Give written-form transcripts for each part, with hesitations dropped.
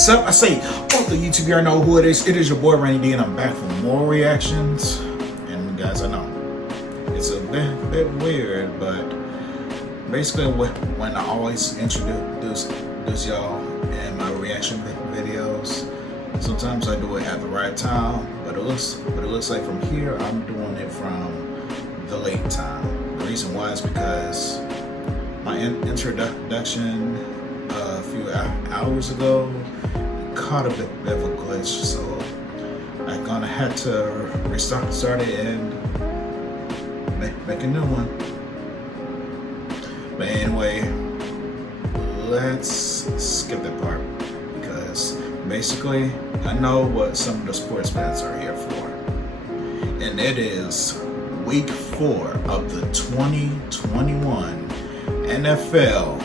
So I say, welcome to YouTube. You already know who it is. It is your boy Randy D, and I'm back for more reactions. And guys, I know it's a bit weird, but basically, when I always introduce y'all in my reaction videos, sometimes I do it at the right time, but it looks like from here I'm doing it from the late time. The reason why is because my introduction a few hours ago caught a bit of a glitch, so I'm gonna have to restart it and make a new one. But anyway, let's skip that part because basically I know what some of the sports fans are here for, and it is week 4 of the 2021 NFL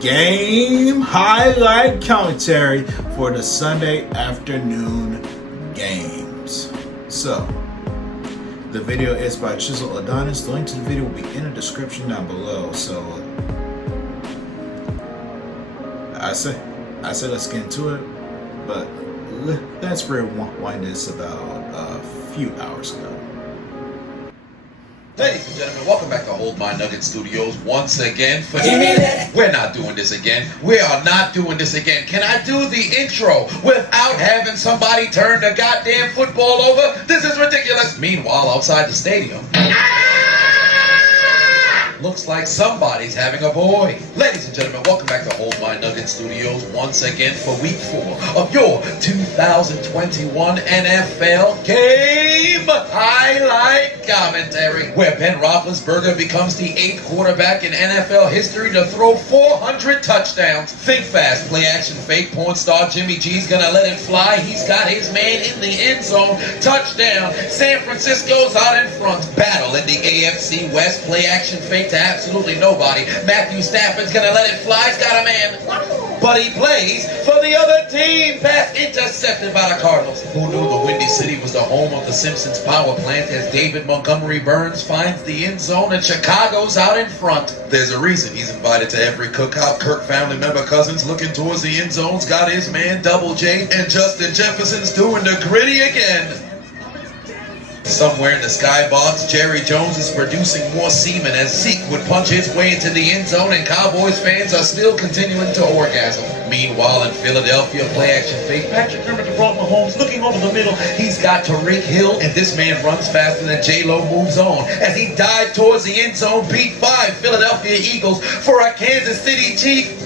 game highlight commentary for the Sunday afternoon games. So the video is by Chiseled Adonis. The link to the video will be in the description down below. So I say let's get into it, but let's rewind this about a few hours ago. Ladies and gentlemen, welcome back to Hold My Nugget Studios once again. We're not doing this again. We are not doing this again. Can I do the intro without having somebody turn the goddamn football over? This is ridiculous. Meanwhile, outside the stadium, looks like somebody's having a boy. Ladies and gentlemen, welcome back to Hold My Nugget Studios once again for week 4 of your 2021 NFL game highlight commentary, where Ben Roethlisberger becomes the 8th quarterback in NFL history to throw 400 touchdowns. Think fast, play action, fake, porn star Jimmy G's gonna let it fly. He's got his man in the end zone. Touchdown. San Francisco's out in front. Battle in the AFC West. Play action, fake to absolutely nobody. Matthew Stafford's gonna let it fly. He's got a man, but he plays for the other team. Pass intercepted by the Cardinals. Who knew the Windy City was the home of the Simpsons power plant, as David Montgomery Burns finds the end zone and Chicago's out in front. There's a reason he's invited to every cookout. Kirk family member cousins looking towards the end zone's got his man Double J, and Justin Jefferson's doing the gritty again. Somewhere in the skybox, Jerry Jones is producing more semen as Zeke would punch his way into the end zone, and Cowboys fans are still continuing to orgasm. Meanwhile, in Philadelphia, play action fake, Patrick brought Mahomes looking over the middle. He's got Tariq Hill, and this man runs faster than J-Lo moves on as he dives towards the end zone. Beat 5 Philadelphia Eagles for a Kansas City Chief.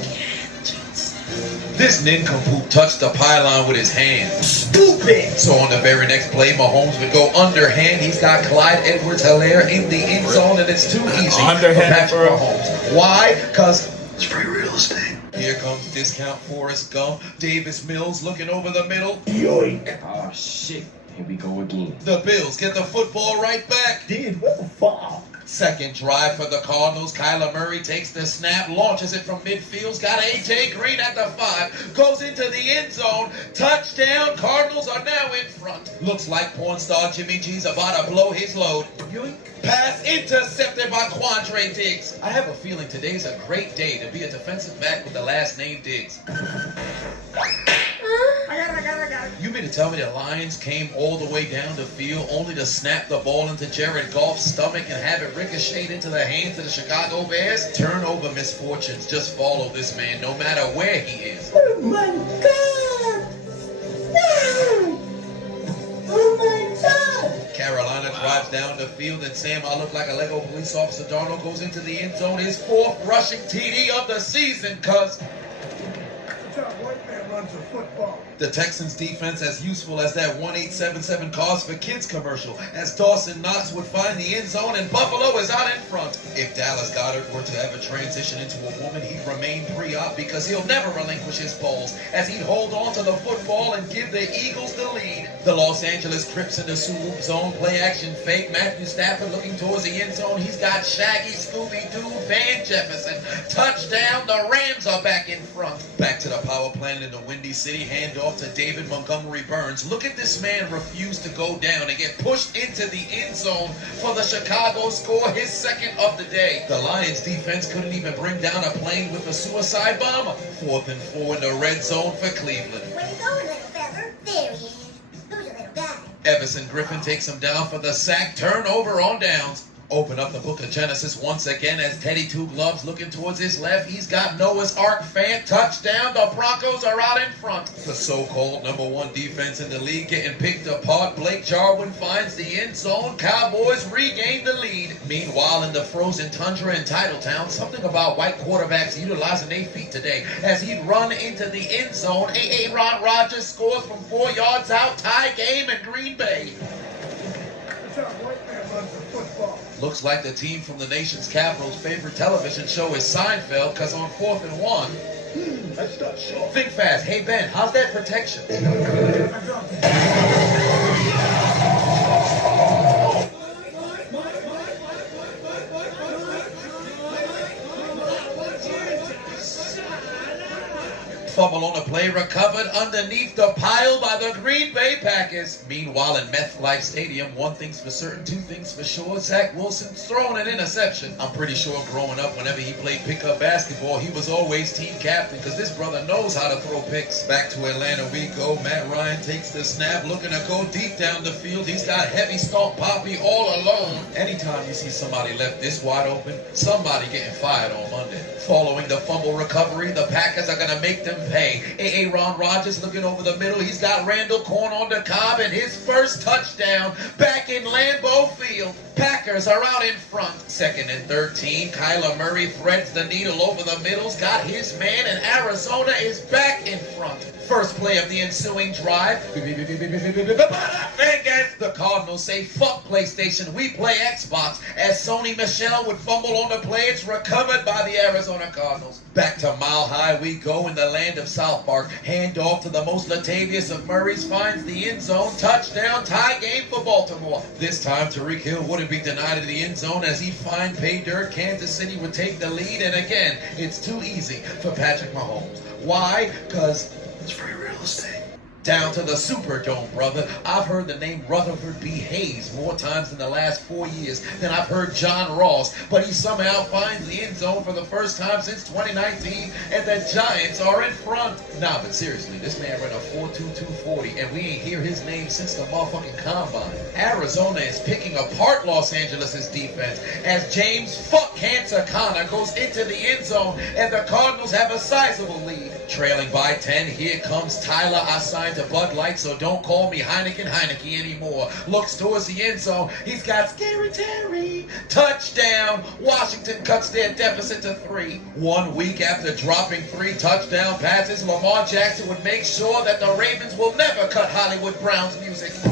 This nincompoop touched the pylon with his hand. Stupid! So on the very next play, Mahomes would go underhand. He's got Clyde Edwards-Helaire in the end zone, and it's too easy for Patrick Mahomes. Why? Because it's free real estate. Here comes discount Forrest Gump. Davis Mills looking over the middle. Yoink. Oh, shit. Here we go again. The Bills get the football right back. Dude, what the fuck? Second drive for the Cardinals. Kyler Murray takes the snap, launches it from midfield. Got A.J. Green at the 5. Goes into the end zone. Touchdown. Cardinals are now in front. Looks like porn star Jimmy G's about to blow his load. Pass intercepted by Quandre Diggs. I have a feeling today's a great day to be a defensive back with the last name Diggs. You mean to tell me the Lions came all the way down the field only to snap the ball into Jared Goff's stomach and have it ricochet into the hands of the Chicago Bears? Turnover misfortunes just follow this man no matter where he is. Oh my God! No! Oh my God! Carolina drives down the field, and Sam, I look like a Lego police officer. Darnold goes into the end zone, his 4th rushing TD of the season, cuz Runs a football. the Texans defense as useful as that 1877 Cars for Kids commercial, as Dawson Knox would find the end zone and Buffalo is out in front. If Dallas Goedert were to ever transition into a woman, he'd remain pre-op because he'll never relinquish his balls, as he'd hold on to the football and give the Eagles the lead. The Los Angeles Crips in the swoop zone, play action fake, Matthew Stafford looking towards the end zone. He's got Shaggy, Scooby-Doo, Van Jefferson. Touchdown, the Rams are back in front. Back to the power plant land in the Windy City, handoff to David Montgomery Burns. Look at this man refuse to go down and get pushed into the end zone for the Chicago score, his second of the day. The Lions defense couldn't even bring down a plane with a suicide bomber. 4th and 4 in the red zone for Cleveland. Where you going, little feather? There he is. Who's your little guy? Everson Griffin takes him down for the sack. Turnover on downs. Open up the book of Genesis once again as Teddy Two Gloves looking towards his left. He's got Noah's Ark fan. Touchdown. The Broncos are out in front. The so-called #1 defense in the league getting picked apart. Blake Jarwin finds the end zone. Cowboys regain the lead. Meanwhile, in the frozen tundra in Titletown, something about white quarterbacks utilizing their feet today. As he'd run into the end zone, Aaron Rodgers scores from 4 yards out. Tie game in Green Bay. That's how a white man runs a football. Looks like the team from the nation's capital's favorite television show is Seinfeld, because on 4th and 1, That's not so. think fast. Hey, Ben, how's that protection? Fumble on the play, recovered underneath the pile by the Green Bay Packers. Meanwhile, in MetLife Stadium, one thing's for certain, two things for sure. Zach Wilson's throwing an interception. I'm pretty sure growing up, whenever he played pickup basketball, he was always team captain, because this brother knows how to throw picks. Back to Atlanta we go. Matt Ryan takes the snap, looking to go deep down the field. He's got heavy stomp Poppy all alone. Anytime you see somebody left this wide open, somebody getting fired on Monday. Following the fumble recovery, the Packers are going to make them pay. Aaron Rodgers looking over the middle. He's got Randall Corn on the cob and his first touchdown back in Lambeau Field. Packers are out in front. 2nd and 13. Kyler Murray threads the needle over the middle. Got his man, and Arizona is back in front. First play of the ensuing drive. The Cardinals say, fuck PlayStation, we play Xbox. As Sony Michel would fumble on the play, it's recovered by the Arizona Cardinals. Back to Mile High we go in the land of South Park. Hand off to the most Latavius of Murray's, finds the end zone. Touchdown, tie game for Baltimore. This time Tyreek Hill wouldn't be denied in the end zone as he find pay dirt. Kansas City would take the lead, and again, it's too easy for Patrick Mahomes. Why? Because it's free real estate. Down to the Superdome, brother. I've heard the name Rutherford B. Hayes more times in the last 4 years than I've heard John Ross, but he somehow finds the end zone for the first time since 2019, and the Giants are in front. Nah, but seriously, this man ran a 4.22 40, and we ain't hear his name since the motherfucking combine. Arizona is picking apart Los Angeles' defense as James Fuck Cancer Connor goes into the end zone, and the Cardinals have a sizable lead. Trailing by 10, here comes Tyler. I signed to Bud Light, so don't call me Heineke anymore. Looks towards the end zone. He's got Scary Terry. Touchdown. Washington cuts their deficit to 3. 1 week after dropping 3 touchdown passes, Lamar Jackson would make sure that the Ravens will never cut Hollywood Brown's music. Sing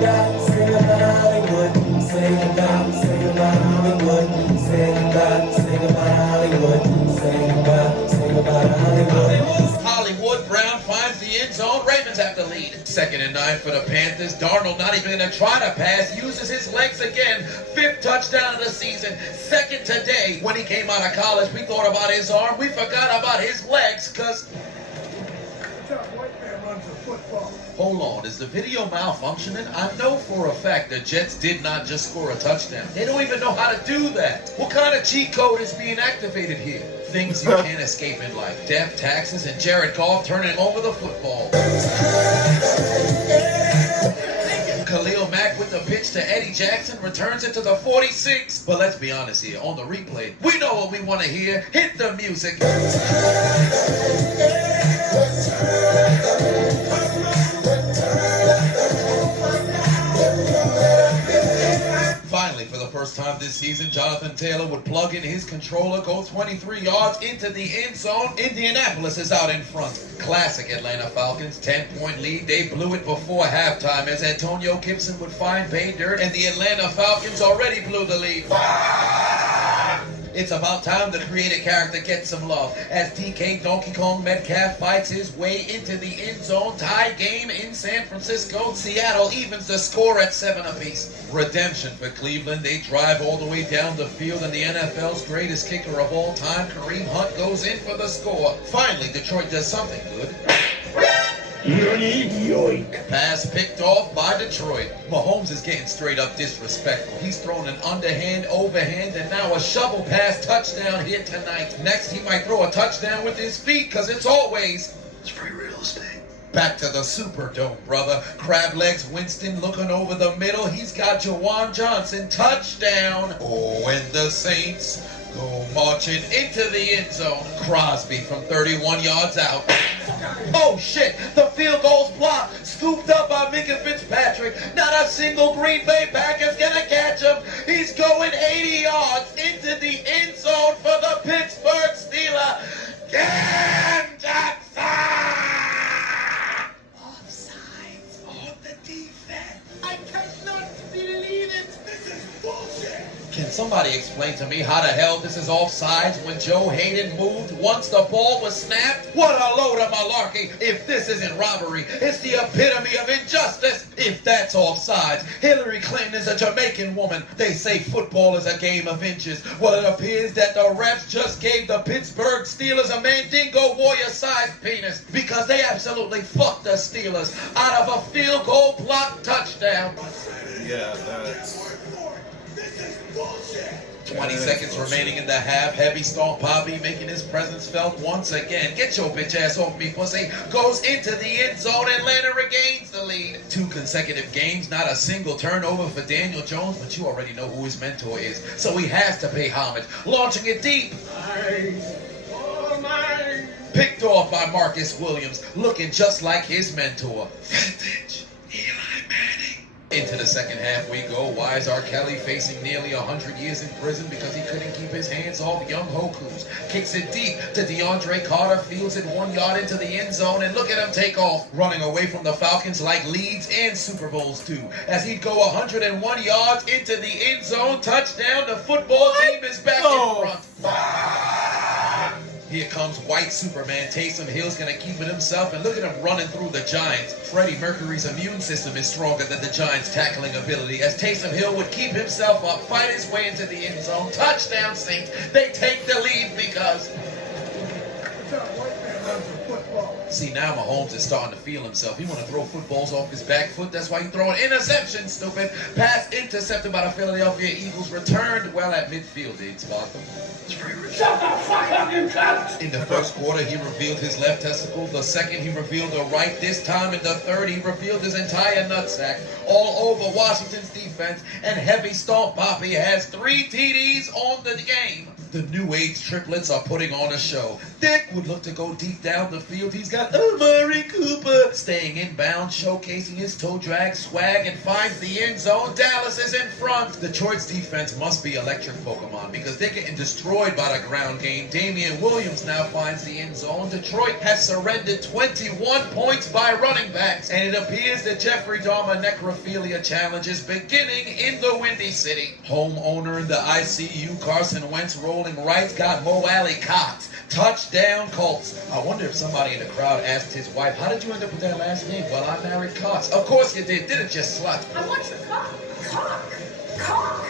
about Hollywood, sing about Hollywood, sing about Hollywood, sing about Hollywood. Hollywood Brown finds the end zone. Ravens have the lead. 2nd and 9 for the Panthers. Darnold not even going to try to pass. Uses his legs again. 5th touchdown of the season. 2nd today. When he came out of college, we thought about his arm. We forgot about his legs, because... That's how a white man runs a football. Hold on, is the video malfunctioning? I know for a fact the Jets did not just score a touchdown. They don't even know how to do that. What kind of cheat code is being activated here? Things you can't escape in life. Death, taxes, and Jared Goff turning over the football. Khalil Mack with the pitch to Eddie Jackson, returns it to the 46. But let's be honest here, on the replay, we know what we want to hear. Hit the music. Finally, for the first time this season, Jonathan Taylor would plug in his controller, go 23 yards into the end zone. Indianapolis is out in front. Classic Atlanta Falcons, 10-point lead. They blew it before halftime as Antonio Gibson would find pay dirt, and the Atlanta Falcons already blew the lead. It's about time the creative character gets some love as DK Donkey Kong Metcalf fights his way into the end zone. Tie game in San Francisco. Seattle evens the score at 7 apiece. Redemption for Cleveland. They drive all the way down the field, and the NFL's greatest kicker of all time, Kareem Hunt, goes in for the score. Finally, Detroit does something good. Yoink. Pass picked off by Detroit. Mahomes is getting straight up disrespectful. He's thrown an underhand, overhand, and now a shovel pass touchdown here tonight. Next, he might throw a touchdown with his feet, because it's always free real estate. Back to the Superdome, brother. Crab legs Winston looking over the middle. He's got Jawan Johnson. Touchdown. Oh, and the Saints go marching into the end zone. Crosby from 31 yards out. Oh shit, the field goal's blocked. Scooped up by Minka Fitzpatrick. Not a single Green Bay Packer's gonna catch him. He's going 80 yards into the end zone for the Pittsburgh Steelers. Cam Jackson! Offsides on the defense. I cannot believe it. This is bullshit. Can somebody explain to me how the hell this is offsides when Joe Hayden moved once the ball was snapped? What a load of malarkey! If this isn't robbery, it's the epitome of injustice. If that's offsides, Hillary Clinton is a Jamaican woman. They say football is a game of inches. Well, it appears that the refs just gave the Pittsburgh Steelers a Mandingo warrior-sized penis because they absolutely fucked the Steelers out of a field goal block touchdown. Yeah, that's. 20 seconds remaining in the half. Heavy Stomp Poppy making his presence felt once again. Get your bitch ass off me, pussy. Goes into the end zone. Atlanta regains the lead. 2 consecutive games, not a single turnover for Daniel Jones, but you already know who his mentor is, so he has to pay homage. Launching it deep. Picked off by Marcus Williams, looking just like his mentor. Vintage Eli Manning. Into the second half we go. Why is R. Kelly facing nearly 100 years in prison? Because he couldn't keep his hands off young Hokus. Kicks it deep to DeAndre Carter, fields it 1 yard into the end zone, and look at him take off, running away from the Falcons like Leeds and Super Bowls do. As he'd go 101 yards into the end zone, touchdown, the football team is back in front. Here comes White Superman. Taysom Hill's gonna keep it himself, and look at him running through the Giants. Freddie Mercury's immune system is stronger than the Giants' tackling ability, as Taysom Hill would keep himself up, fight his way into the end zone. Touchdown, Saints. They take the lead because... That's how a white man runs a football. See, now Mahomes is starting to feel himself. He want to throw footballs off his back foot. That's why he throwing interception, stupid. Pass intercepted by the Philadelphia Eagles. Returned well at midfield, Deeds Gotham. Shut the fuck up, you cunt! In the first quarter, he revealed his left testicle. The second, he revealed the right. This time, in the third, he revealed his entire nutsack. All over Washington's defense. And Heavy Stomp Poppy has 3 TDs on the game. The New Age triplets are putting on a show. Dick would look to go deep down the field. He's got Amari Cooper staying inbound, showcasing his toe drag swag, and finds the end zone. Dallas is in front. Detroit's defense must be electric Pokemon because they're getting destroyed by the ground game. Damian Williams now finds the end zone. Detroit has surrendered 21 points by running backs, and it appears that Jeffrey Dahmer necrophilia challenge is beginning in the Windy City. Homeowner in the ICU, Carson Wentz rolling right, got Mo Alley cocked. Touchdown Colts. I wonder if somebody in the crowd asked his wife, how did you end up with that last name? Well, I married Cox. Of course you did. Didn't you, slut? I want your cock. Cock. Cock.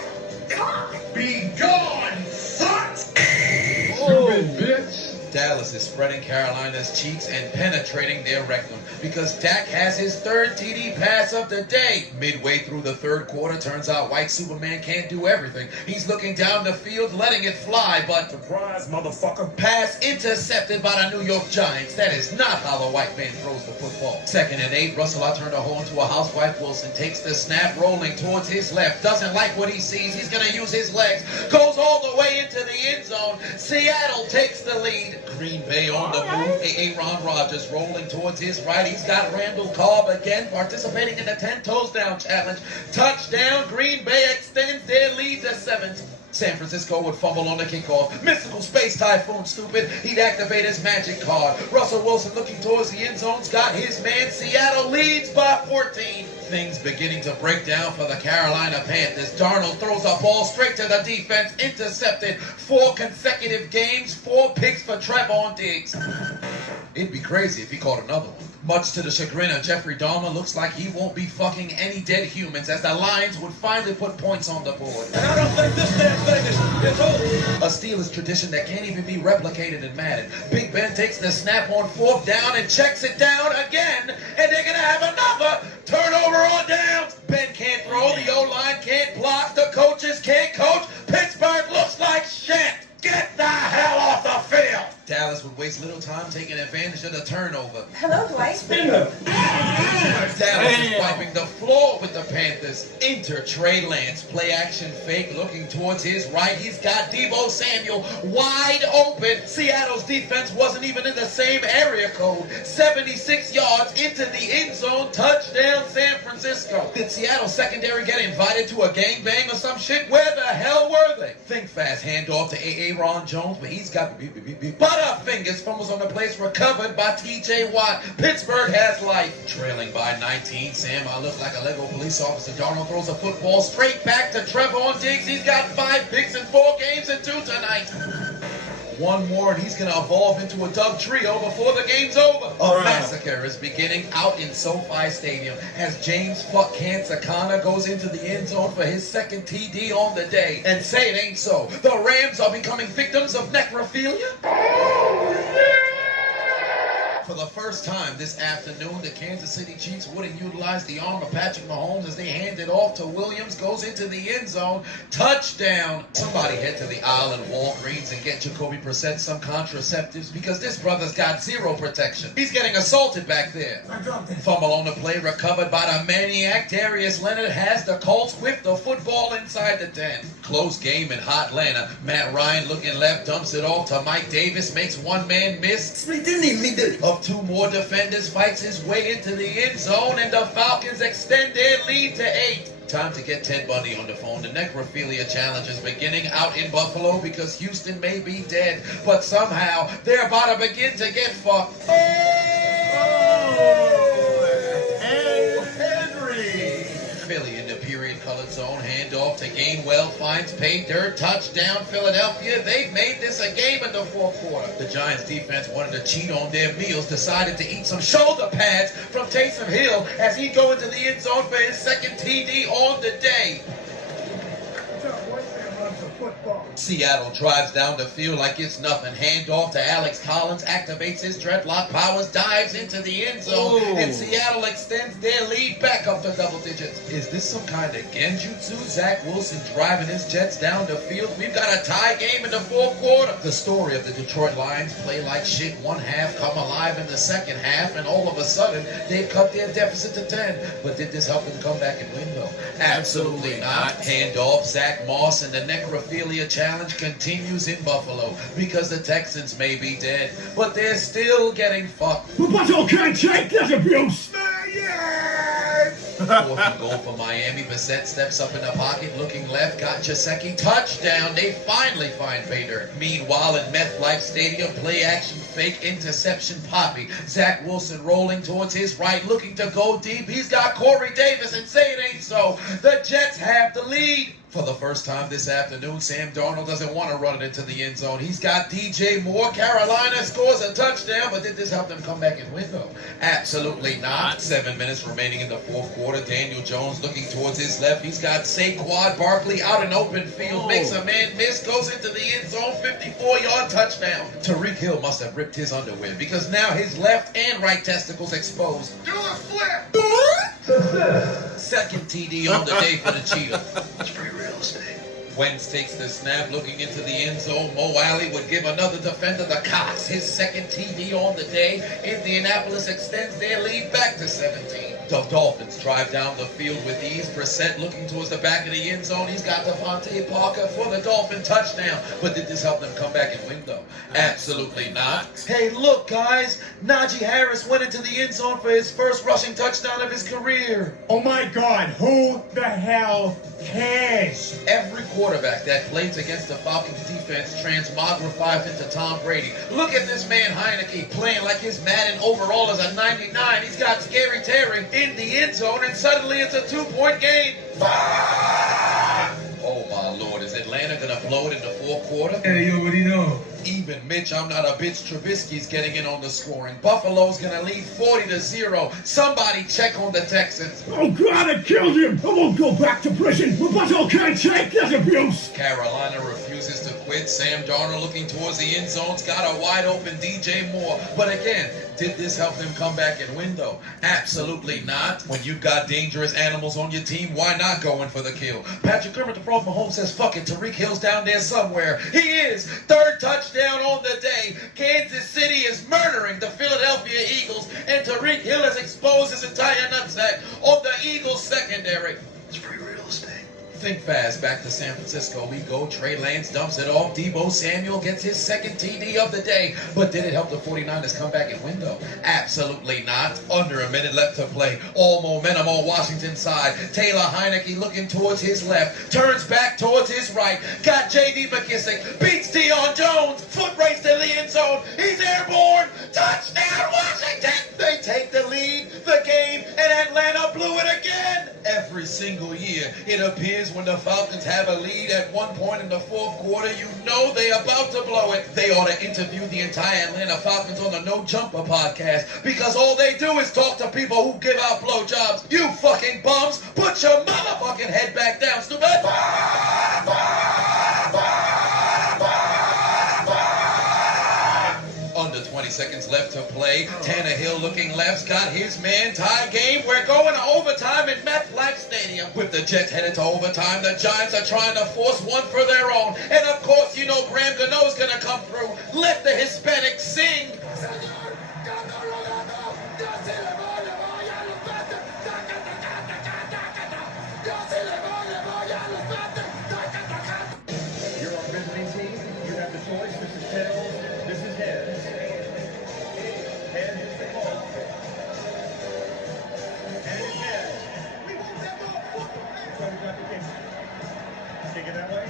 Cock. Be gone, slut! Stupid bitch. Dallas is spreading Carolina's cheeks and penetrating their rectum because Dak has his 3rd TD pass of the day. Midway through the 3rd quarter, turns out White Superman can't do everything. He's looking down the field, letting it fly, but Surprise, motherfucker. pass intercepted by the New York Giants. That is not how the white man throws the football. 2nd and 8, Russell Turner into a housewife. Wilson takes the snap, rolling towards his left. Doesn't like what he sees. He's going to use his legs. Goes all the way into the end zone. Seattle takes the lead. Green Bay on the move. Aaron Rodgers rolling towards his right. He's got Randall Cobb again participating in the 10 toes down challenge. Touchdown. Green Bay extends their lead to 7. San Francisco would fumble on the kickoff. Mystical space typhoon, stupid. He'd activate his magic card. Russell Wilson looking towards the end zone's got his man. Seattle leads by 14. Things beginning to break down for the Carolina Panthers. Darnold throws a ball straight to the defense. Intercepted. 4 consecutive games. 4 picks for Trevon Diggs. It'd be crazy if he caught another one. Much to the chagrin of Jeffrey Dahmer, looks like he won't be fucking any dead humans as the Lions would finally put points on the board. And I don't think this damn thing is over. A Steelers tradition that can't even be replicated in Madden. Big Ben takes the snap on 4th down and checks it down again, and they're gonna have another turnover on downs. Ben can't throw, the O-line can't block, the coaches can't coach. Pittsburgh looks like shit. Get the hell off the field! Dallas would waste little time taking advantage of the turnover. Hello, Dwight. Bingo. Dallas is wiping the floor with the Panthers. Enter Trey Lance, play action fake, looking towards his right. He's got Deebo Samuel wide open. Seattle's defense wasn't even in the same area code. 76 yards into the end zone, touchdown San Francisco. Did Seattle's secondary get invited to a gangbang or some shit? Where the hell were they? Think fast, handoff to Aaron Jones, but he's got Butterfingers fumbles on the place, recovered by TJ Watt. Pittsburgh has life. Trailing by 19, Sam, I look like a Lego police officer. Darnold throws a football straight back to Trevon Diggs. He's got 5 picks in 4 games and 2 tonight. One more and he's going to evolve into a Doug Trio before the game's over. A massacre is beginning out in SoFi Stadium as James Fuck Cancer Connor goes into the end zone for his 2nd TD on the day. And say it ain't so. The Rams are becoming victims of necrophilia. For the first time this afternoon, the Kansas City Chiefs wouldn't utilize the arm of Patrick Mahomes as they hand it off to Williams, goes into the end zone, touchdown. Somebody head to the aisle in Walgreens and get Jacoby Brissett some contraceptives because this brother's got 0 protection. He's getting assaulted back there. Fumble on the play, recovered by the maniac. Darius Leonard has the Colts whip the football inside the 10. Close game in hot Atlanta. Matt Ryan looking left, dumps it off to Mike Davis, makes one man miss. Of 2 more defenders, fights his way into the end zone, and the Falcons extend their lead to 8. Time to get Ted Bundy on the phone. The necrophilia challenge is beginning out in Buffalo because Houston may be dead, but somehow they're about to begin to get fucked. Philly in the period-colored zone, handoff to Gainwell, finds pay dirt, touchdown Philadelphia. They've made this a game in the 4th quarter. The Giants defense wanted to cheat on their meals, decided to eat some shoulder pads from Taysom Hill as he go into the end zone for his 2nd TD on the day. That's how a white man runs a football. Seattle drives down the field like it's nothing. Handoff to Alex Collins, activates his dreadlock powers, dives into the end zone, and Seattle extends their lead back up to double digits. Is this some kind of genjutsu? Zach Wilson driving his Jets down the field. We've got a tie game in the 4th quarter. The story of the Detroit Lions play like shit one half, come alive in the 2nd half, and all of a sudden, they've cut their deficit to 10. But did this help them come back and win, though? Absolutely not. Handoff, Zach Moss, and the necrophilia challenge continues in Buffalo because the Texans may be dead, but they're still getting fucked. But you can't take this abuse. 4th and goal for Miami. Bissett steps up in the pocket, looking left, got Jaceki, touchdown. They finally find Bader. Meanwhile, in MetLife Stadium, play action fake, interception Poppy. Zach Wilson rolling towards his right, looking to go deep. He's got Corey Davis, and say it ain't so. The Jets have the lead. For the first time this afternoon, Sam Darnold doesn't want to run it into the end zone. He's got DJ Moore. Carolina scores a touchdown, but did this help them come back and win, though? Absolutely not. 7 minutes remaining in the 4th quarter. Daniel Jones looking towards his left. He's got Saquon Barkley out in open field. Makes a man miss, goes into the end zone, 54-yard touchdown. Tariq Hill must have ripped his underwear because now his left and right testicles exposed. Do a flip. 2nd TD on the day for the Cheetah. It's free real estate. Wentz takes the snap, looking into the end zone. Mo Alley would give another defender the Cox, his 2nd TD on the day. Indianapolis extends their lead back to 17. The Dolphins drive down the field with ease. Brissett looking towards the back of the end zone. He's got Devontae Parker for the Dolphin touchdown. But did this help them come back and win, though? Absolutely not. Hey, look, guys. Najee Harris went into the end zone for his 1st rushing touchdown of his career. Oh my God, who the hell cares? Every quarter quarterback that plays against the Falcons defense transmogrifies into Tom Brady. Look at this man Heineke playing like his Madden overall is a 99. He's got Scary Terry in the end zone, and suddenly it's a 2-point game. Oh my Lord, is Atlanta gonna blow it in the fourth quarter? Hey, you already know. Even Mitch, I'm not a bitch, Trubisky's getting in on the scoring. Buffalo's gonna lead 40-0. Somebody check on the Texans. Oh God, I killed him! I won't go back to prison. Roboto can't take this abuse. Carolina refuses to quit. Sam Darnold looking towards the end zone's got a wide open DJ Moore. But again, did this help them come back and win though? Absolutely not. When you've got dangerous animals on your team, why not go in for the kill? Patrick Kermit the Frog Mahomes says, fuck it, Tariq Hill's down there somewhere. He is! Third touchdown on the day. Kansas City is murdering the Philadelphia Eagles, and Tariq Hill has exposed his entire nutsack on the Eagles secondary. It's free real estate. Think fast, back to San Francisco we go. Trey Lance dumps it off. Debo Samuel gets his second TD of the day. But did it help the 49ers come back and win though? Absolutely not. Under a minute left to play. All momentum on Washington's side. Taylor Heineke looking towards his left. Turns back towards his right. Got J.D. McKissick. Beats Deion Jones. Foot race to the end zone. He's airborne. Touchdown Washington! They take the lead, the game, and Atlanta blew it again. Every single year, it appears when the Falcons have a lead at one point in the fourth quarter, you know they're about to blow it. They ought to interview the entire Atlanta Falcons on the No Jumper podcast, because all they do is talk to people who give out blowjobs. You fucking bums, put your motherfucking head back down, stupid. Under 20 seconds left to play. Tannehill looking left's got his man. Tie game. We're going to overtime at MetLife Stadium. With the Jets headed to overtime, the Giants are trying to force one for their own. And of course, you know Graham Gano's going to come through. Let the Hispanics sing. You're our visiting team. You have the choice. This is tails. This is heads. Head is the ball. Head is heads. We want that ball. So we got the kick. Kick it that way.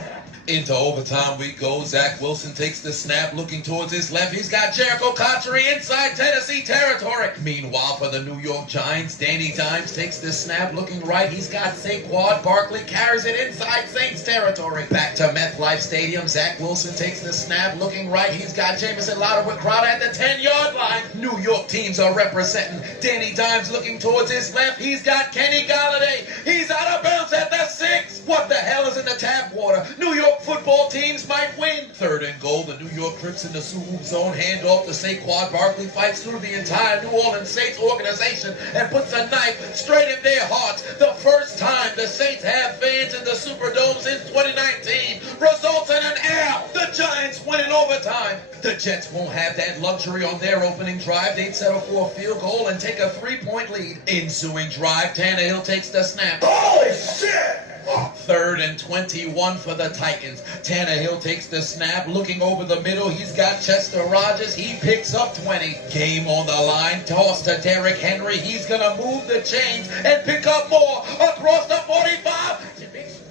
Into overtime we go. Zach Wilson takes the snap, looking towards his left. He's got Jericho Cotchery inside Tennessee territory. Meanwhile, for the New York Giants, Danny Dimes takes the snap, looking right. He's got Saquon Barkley, carries it inside Saints territory. Back to MetLife Stadium. Zach Wilson takes the snap, looking right. He's got Jamison Louder with Crowder at the 10-yard line. New York teams are representing. Danny Dimes looking towards his left. He's got Kenny Galladay. He's out of bounds at the 6. What the hell is in the tap water? New York football teams might win. Third and goal, the New York Crips in the Suwu zone. Hand off to Saquon Barkley. Fights through the entire New Orleans Saints organization and puts a knife straight in their hearts. The first time the Saints have fans in the Superdome since 2019 results in an L. The Giants win in overtime. The Jets won't have that luxury on their opening drive. They'd settle for a field goal and take a 3-point lead. Ensuing drive, Tannehill takes the snap. Holy shit! Third and 21 for the Titans. Tannehill takes the snap, looking over the middle. He's got Chester Rogers. He picks up 20. Game on the line. Toss to Derrick Henry. He's going to move the chains and pick up more across the 45.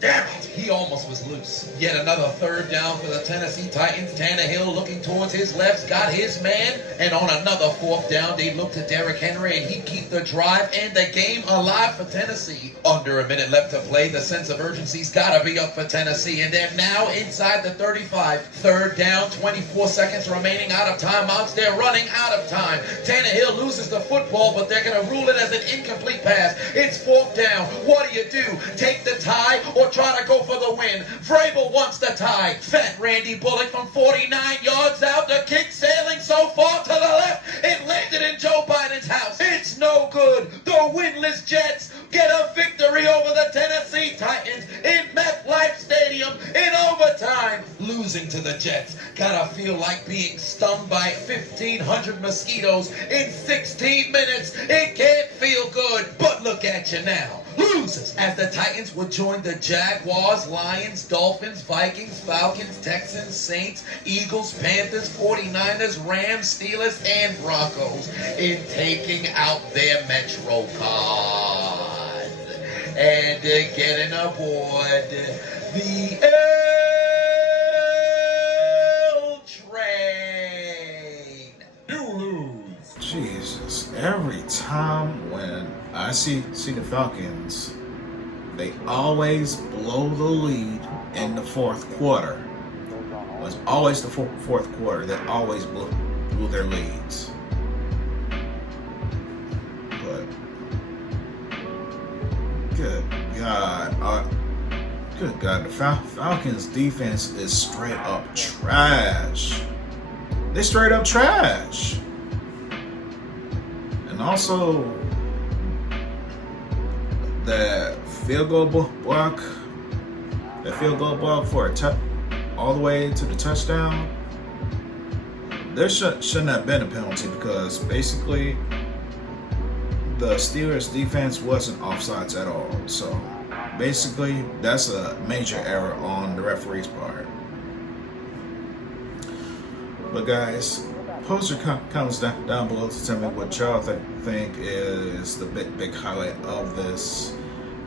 Damn it! He almost was loose. Yet another third down for the Tennessee Titans. Tannehill looking towards his left, got his man. And on another fourth down, they look to Derrick Henry, and he'd keep the drive and the game alive for Tennessee. Under a minute left to play. The sense of urgency's got to be up for Tennessee, and they're now inside the 35. Third down, 24 seconds remaining out of timeouts. They're running out of time. Tannehill loses the football, but they're going to rule it as an incomplete pass. It's fourth down. What do? Take the tie or try to go for the win? Vrabel wants the tie. Fat Randy Bullock from 49 yards out. The kick sailing so far to the left. It landed in Joe Biden's house. It's no good. The winless Jets get a victory over the Tennessee Titans in MetLife Stadium in overtime. Losing to the Jets. Gotta feel like being stung by 1,500 mosquitoes in 16 minutes. It can't feel good, but look at you now. Losers, as the Titans would join the Jaguars, Lions, Dolphins, Vikings, Falcons, Texans, Saints, Eagles, Panthers, 49ers, Rams, Steelers, and Broncos in taking out their Metro card and getting aboard the L Train. You lose. Jesus, every time when I see the Falcons, they always blow the lead in the fourth quarter. It was always the fourth quarter that always blew their leads. But good God, the Falcons defense is straight up trash. They straight up trash. And also that field goal block for a all the way to the touchdown. There shouldn't have been a penalty because basically the Steelers defense wasn't offsides at all. So basically that's a major error on the referee's part. But guys, post your comments down below to tell me what y'all think is the big highlight of this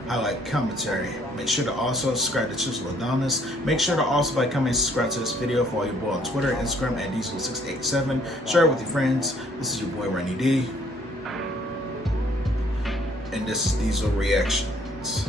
highlight commentary. Make sure to also subscribe to Chiseled Adonis. Make sure to also like, comment, and subscribe to this video. Follow your boy on Twitter, Instagram, and Diesel687. Share it with your friends. This is your boy Rennie D, and this is Diesel Reactions.